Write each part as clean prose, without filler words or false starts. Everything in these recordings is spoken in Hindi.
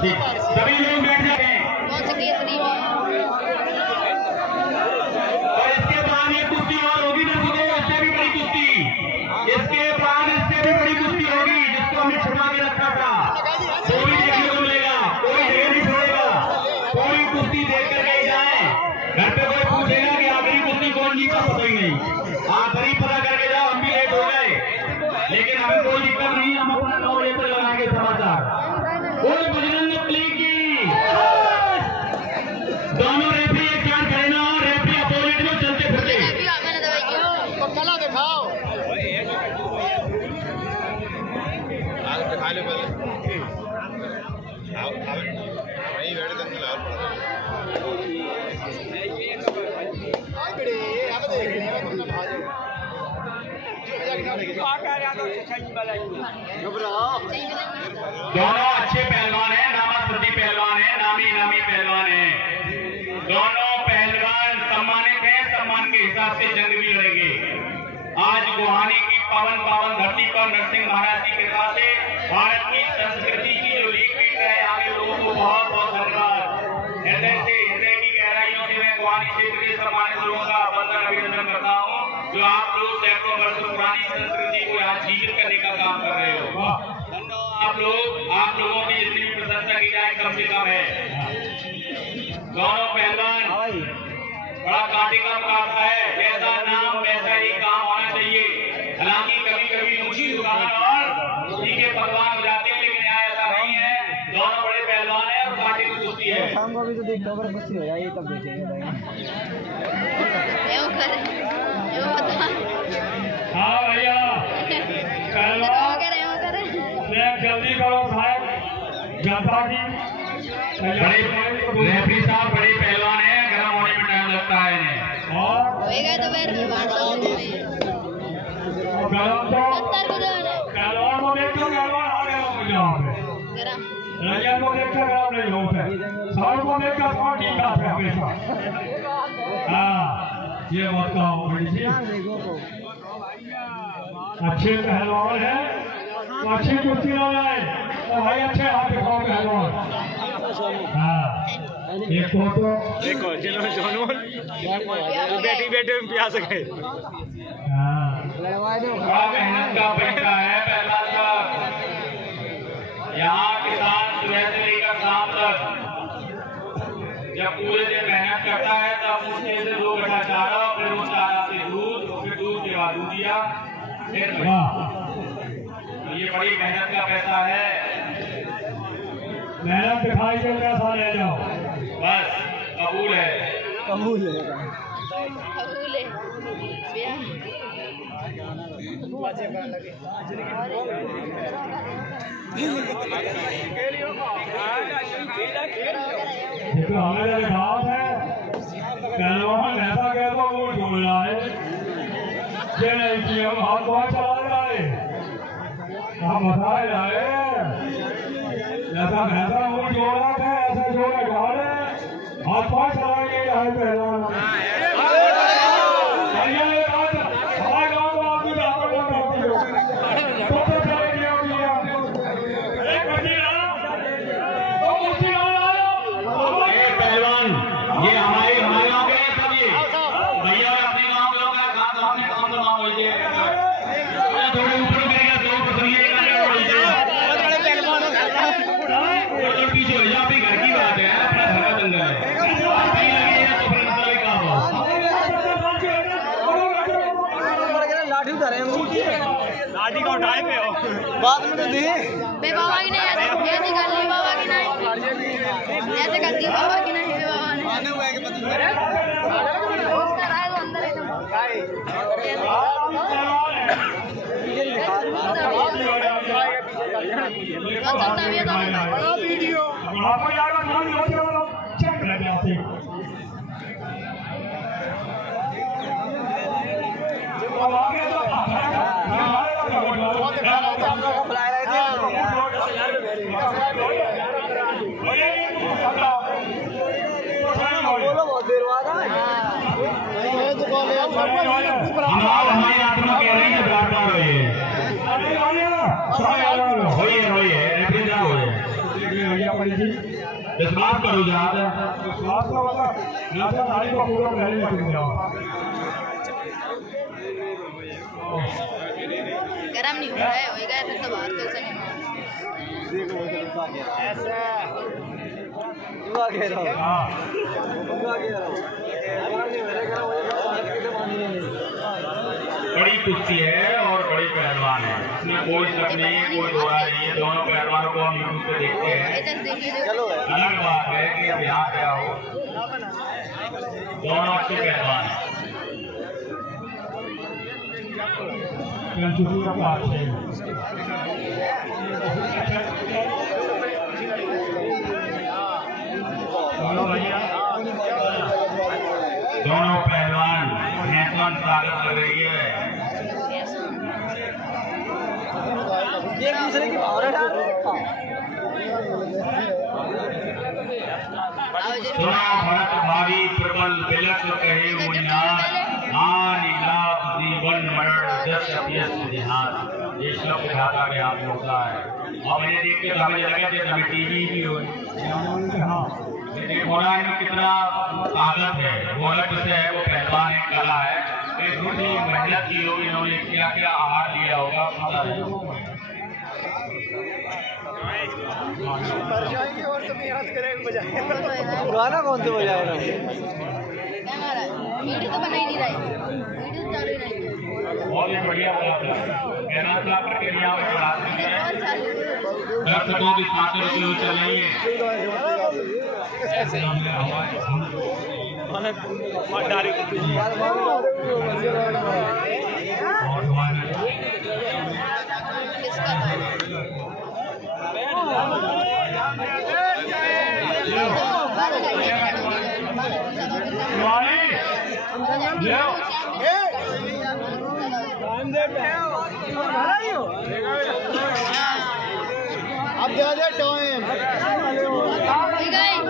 ठीक, सभी लोग बैठ जाते हैं। और इसके बाद ये कुश्ती और होगी दर्शकों, इससे भी बड़ी कुश्ती, इसके बाद इससे भी बड़ी कुश्ती होगी जिसको हमने छुपा के रखा था। कोई देखने को मिलेगा, कोई जगह नहीं छोड़ेगा, कोई कुश्ती देख कर गए जाए। घर पे कोई पूछेगा कि आखिरी कुश्ती कौन जीता, पता ही नहीं, आखिरी पता करके जाओ। हम भी लेट हो गए लेकिन हमें कोई दिक्कत नहीं, हम अपना 9 बजे तक लगाएंगे समाचार। कोई बजरंग बली की दोनों रेफरी एक साथ खड़े ना, और रेफरी अपोजिट में चलते फिरते कला दिखाओ। दोनों अच्छे पहलवान हैं, नामास्पति पहलवान हैं, नामी इनामी पहलवान हैं। दोनों पहलवान सम्मानित हैं, सम्मान के हिसाब से जंग भी लड़ेंगे। आज गुहानी की पावन धरती पर नरसिंह महाराज की कृपा से भारत की संस्कृति की जो लीक पीट रहे हैं, आगे लोगों को बहुत बहुत धन्यवाद। हृदय की गहराइयों से मैं गुहानी क्षेत्र के सम्मानित लोगों का वंदन अभिनंदन करता हूँ, जो आप लोग सैकड़ों वर्षों पुरानी संस्कृति को यहाँ जीवित करने का काम कर रहे हो। आप लोगों की जितनी भी प्रशंसा की जाए कम से कम है। दोनों पहलवान बड़ा कांटे का मुकाबला है, जैसा नाम वैसा ही काम होना चाहिए। हालांकि कभी कभी ऊंची दुकान और ठीक है पकवान हो जाते हैं, लेकिन यहाँ ऐसा नहीं है। दोनों बड़े पहलवान है और कांटे की कुश्ती है। शाम को भी तो देखते हो, कुश्ती हो जाए तब देखेंगे। हाँ भैया जल्दी करो साहब, जनता की बड़े रेफरी साहब बड़े पहलवान हैं, गर्म होने में टाइम लगता है इन्हें। और पहलवान को देखो, पहलवान आ गया यहाँ पे, रंजन को देखकर गरम नहीं होते, साउंड को देखकर साउंड ठीक आते हमेशा। हाँ ये बात कहो बड़ी सी, अच्छे पहलवान हैं तो अच्छी कुश्ती ना जाए तो भाई अच्छे हाथ दिखाओ पहलवान। हाँ एक तो देखो दोनों बेटी बेटे में प्यास गए। हाँ बड़ा मेहनत का पैसा है पहलवान साहब। यहाँ किसान सुबह से लेकर शाम तक जब पूरे दिन मेहनत करता है तब उसके से 2 घंटा चारा, फिर उस चारा से दूध, फिर दूध के बाद दूधिया, फिर ये बड़ी मेहनत का पैसा है। मेहनत दिखाई के पैसा ले जाओ, बस कबूल है। कबूल है देखो हमें घास है, पहलवान ऐसा कह दो वो छोड़ जाए, ये नहीं कि हम हाथ बहुत चला जाए, हम बताए जाए जैसा भैंसा वो जोड़ा था ऐसा जोड़ा डाले, हाथ बहुत चलाएंगे जाए पहलवान। ये हमारे गाँव के हैं सब, ये भैया अपने गाँव के लोग हैं, सामने काम तो नाम होइए थोड़े ऊपर करेगा तो पसंद पीछे हो जाए। अपने घर की बात है, अपना घर का दंगा है, कहीं लगे तो फिर मतलब क्या लाठी उतारे लाठी का उठाए पे हो बाद में तो दे बाबा की नहीं ऐसे कर ली, बाबा की नहीं ऐसे कर दी, बाबा की नहीं बाबा ने आने हुआ है कि पता उसका राय वो अंदर एकदम वीडियो आपको यार चेक कर जाते अब आगे तो हमारी आत्मा कह रही है बार बार होइए अपनी जी विश्वास करो याद विश्वास का वाला ना तो नारी को पूरा पहले निकल गया गरम नहीं हो रहा है होएगा फिर तो बाहर तो से नहीं देखो वो तो ऐसा दुआ कह रहा हूं हां दुआ कह रहा हूं नहीं मेरे घर वो किसे पानी नहीं बड़ी कुश्ती है और बड़ी पहलवान है, इसमें कोई शक नहीं है, कोई दो राय नहीं है। दोनों पहलवानों को हम यूट्यूब पे देखते हैं। अलग बात है कि अब यहाँ क्या हो, दोनों अच्छे पहलवान हैं। दोनों पहलवान नेशनल स्वागत कर रही है। एक दूसरे की भावना सुना भरत भावी प्रबल बिलक कहे मुनिया हानि लाभ जीवन मरण जस अभ्यस ध्यान। ये शब्द ढाका के आप होता है और मैंने देख के हमें लगा कि हमें टीवी भी हो घोड़ा में कितना ताकत है, घोड़क से है वो पहलवान है, कला है। थोड़ी मेहनत की होगी, इन्होंने क्या क्या आहार लिया होगा पता है। गाना कौन से बजाए रहा वीडियो तो बना ही नहीं रही, वीडियो चालू ही नहीं है। बहुत ही बढ़िया दर्शकों की खातिर चल रही है। अब दे दे टाइम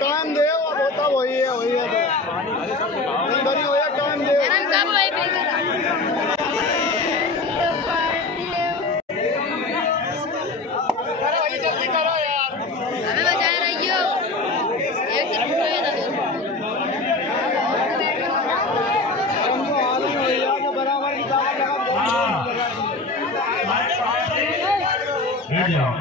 टाइम दे अब होता वही है तो नहीं बनी हो टाइम दे जल्दी करो यार हमें बचाए रहियो एक बैठ जाओ।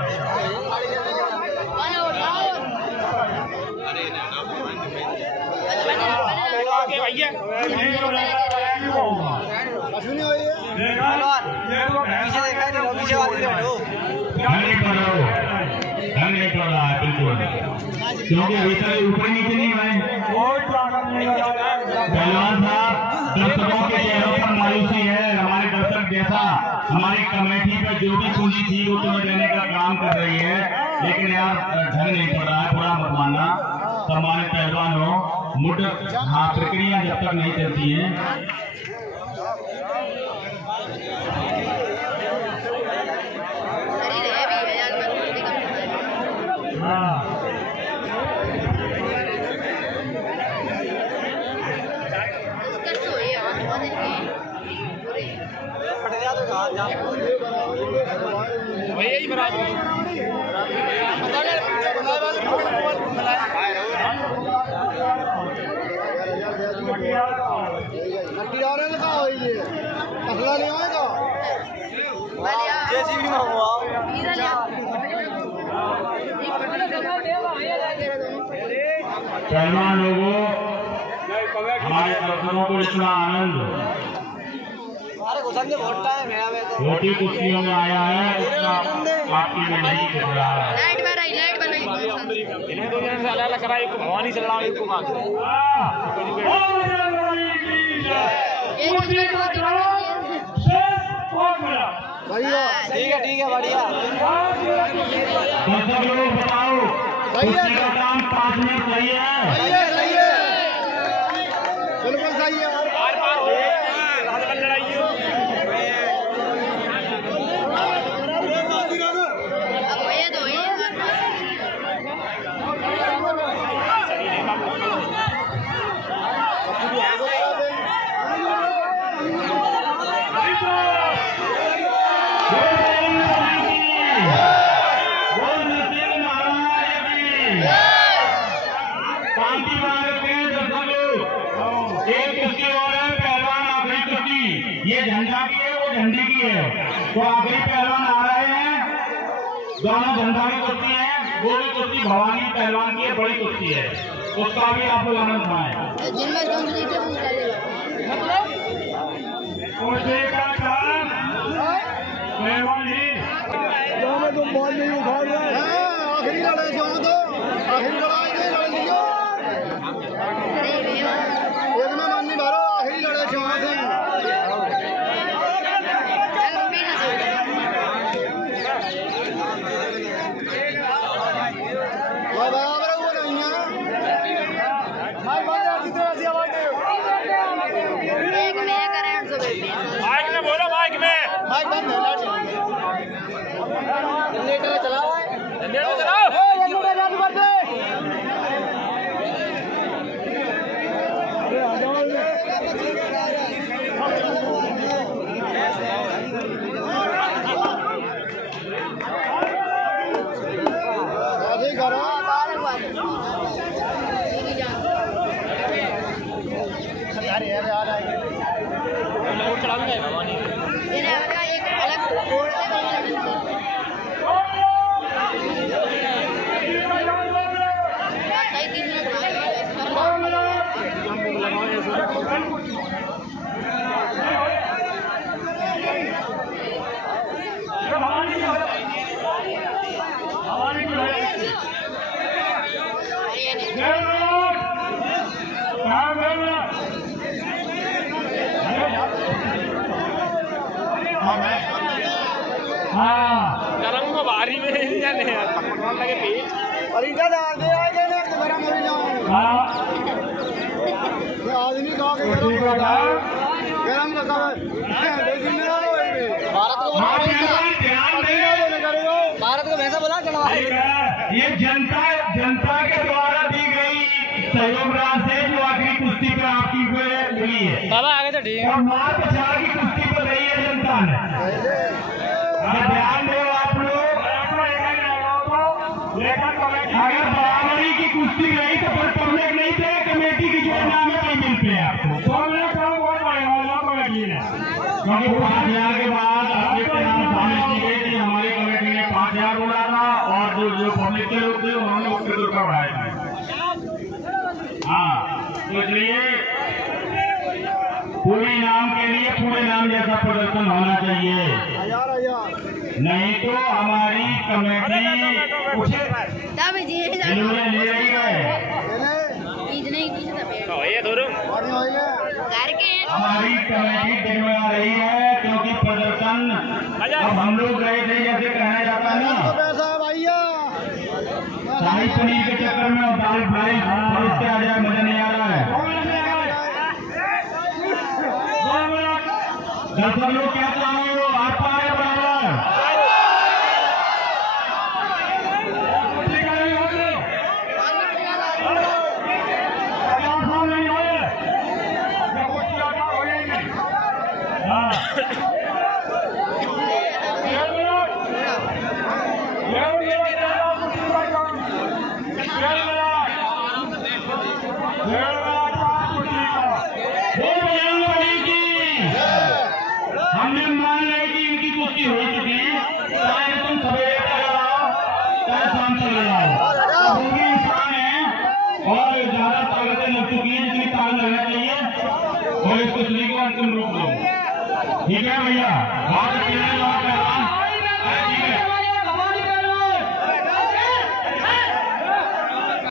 नहीं कर रहा है बिल्कुल, क्योंकि ऊपर नीचे नहीं है। पहलवान साहब, दर्शकों के चेहरों पर मायूसी है। हमारे दर्शक जैसा हमारी कमेटी पे जो भी पूंजी थी वो तुम्हें देने का काम कर रही है, लेकिन यार ढंग नहीं पड़ रहा है, बुरा मत मानना। सम्मानित पहलवान हो, मुड हाँ प्रक्रिया जब तक नहीं चलती है। यही बराबर जेसीबी में हुआ पहलवान लोगों, हमारे दर्शकों को इतना आनंद छोटी कुर्सियों में आया है, उसका आपकी में नहीं दिख रहा है। लाइट बनाई इन्हें दो जन से अलग करा, एक भवानी चल रहा है, एक को भाग ठीक है बढ़िया। दर्शक लोग बताओ, कुर्सी का काम 5 मिनट सही है? बिल्कुल सही है। बोल तो आखिरी पहलवान आ रहे हैं। दोनों झंडा की कुश्ती है, वो भी कुश्ती भवानी पहलवान की है, बड़ी कुश्ती है, उसका भी आप लोग आनंद उठाएं। जिनमें जो जीते वो चलेगा। पहलवान ही तुम बॉल नहीं उठा रहे आखिरी लड़ाई जाओ तो आखिरी लड़ाई नहीं लड़ लियो एक में मन नहीं भरो आखिरी लड़ाई जाओ से वो बराबर वो नहीं है माइक बंद कर दीजिए ऐसी आवाज एक में करें तो माइक में बोलो, माइक में माइक बंद है लाइट जनरेटर चलाओ जनरेटर चलाओ। ए जनरेटर चालू कर दे अरे आ जाओ ऐसे करो अरे यार आ रहा है लोड चला भी भवानी एक अलग बोर्ड सही 3 गरम को बारी में पकड़ने लगे पेट और इधर डाल दे आएगा ना तो गरम हो जाओ ये आदमी कहा के गरम का खबर लेकिन मेरा भारत को वैसा बोला चलवा ये जनता के द्वारा दी गई सहयोग राशि जो आखिरी कुश्ती पे आपकी मिली है बाबा आगे तो ठीक और माँ प्रचार की कुश्ती पर रही है जनता ने। ध्यान दो आप लोग, अगर बराबरी की कुश्ती रही तो फिर पब्लिक नहीं थे, कमेटी की जो नाम है नहीं मिलते आपको। क्योंकि 5,000 के बाद आपके नाम शामिल की गई थी, हमारी कमेटी ने 5,000 उड़ाना और जो पब्लिक के लोग थे उन्होंने उसके दूर का उड़ाया था। हाँ, तो इसलिए पूरे नाम के लिए पूरे नाम जैसा प्रदर्शन होना चाहिए, नहीं तो हमारी कमेटी इन्होंने ले रही है। ये दोनों हमारी कमेटी दिलवा रही है क्योंकि प्रदर्शन अब हम लोग गए थे, जैसे कहना जाता है ना शाही पनीर के चक्कर में और दाल फ्राई परोसते आ जाए, मजा नहीं आ रहा है। दर्शक लोग क्या चाह रहे हो, आप पा रहे बराबर हमने मान लिया कि इनकी कुश्ती हो चुकी है, चाहे तुम सवेरे चले जाओ चाहे शाम चले जाओ, वो भी इंसान है और ज्यादा ताकतें लग चुकी है, जितनी ताकत लगना चाहिए और इस कुश्ती को अंतिम रूप दो। ठीक है भैया, बहुत अच्छी है।